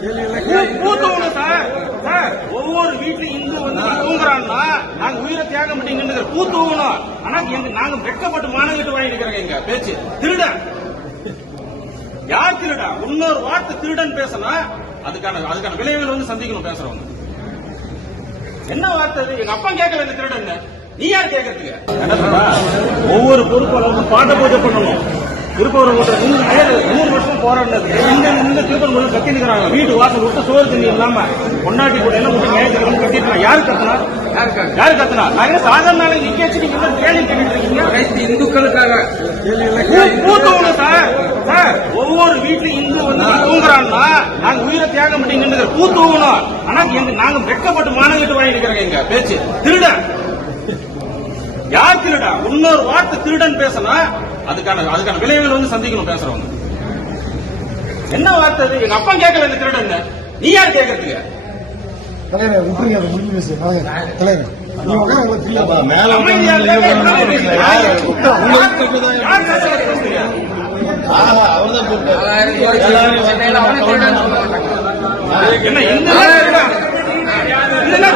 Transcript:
பூத்தவங்க sir sir ஒவ்வொரு வீட்லயும் இந்து வந்து தூங்குறான்னா நாங்க உயிரை தியாகம் பண்ணி நின்று பூத்தவங்கணும். ஆனா நாங்க வெட்கப்பட்டு மானங்கிட்டு வாங்கி நிக்கிறோங்க. எங்க பேச்சு திருடன். யார் திருடா? இன்னொரு வார்த்தை திருடன் பேசினா அதுக்கான விளைவுகள் வந்து சந்திக்கணும் பேசுறவங்க. என்ன வார்த்தை? எங்க அப்பா கேட்கல இந்த திருடன், நீ யார் கேட்கறதுக்கு? ஒவ்வொரு பொறுப்பாளருக்கும் பாட்ட பூஜை பண்ணணும். திருப்பூர் 100 வருஷம் போராடினது இந்த திருப்பூர் கட்டி நிற்கிறாங்க. வீட்டு வாசல் விட்டு சோறு தண்ணி இல்லாம பொன்னாட்டி கூட எல்லாம் விட்டு மேயத்துக்கு கட்டிட்டு யாரு கத்துனா? யாரு கத்துனா? நாங்க சாதாரண நிக்க வச்சு நீங்க கேள்வி கேட்டுட்டு இருக்கீங்க. இந்துக்களுக்காக பூத்தவங்க சார் சார் ஒவ்வொரு வீட்லயும் இந்து வந்து தூங்குறான்னா நாங்க உயிரை தியாகம் பண்ணி நின்று பூத்தவங்கணும். ஆனா நாங்க வெட்கப்பட்டு மானங்கிட்டு வாங்கி நிக்கிறோங்க. எங்க பேச்சு திருடன். யார் திருடா? இன்னொரு வார்த்தை திருடன் பேசினா அதுக்கான விளைவுகள் வந்து சந்திக்கணும் பேசுறவங்க. என்ன வார்த்தை? எங்க அப்பா கேட்கல இந்த திருடன், நீ யார் கேட்கறதுக்கு? என்ன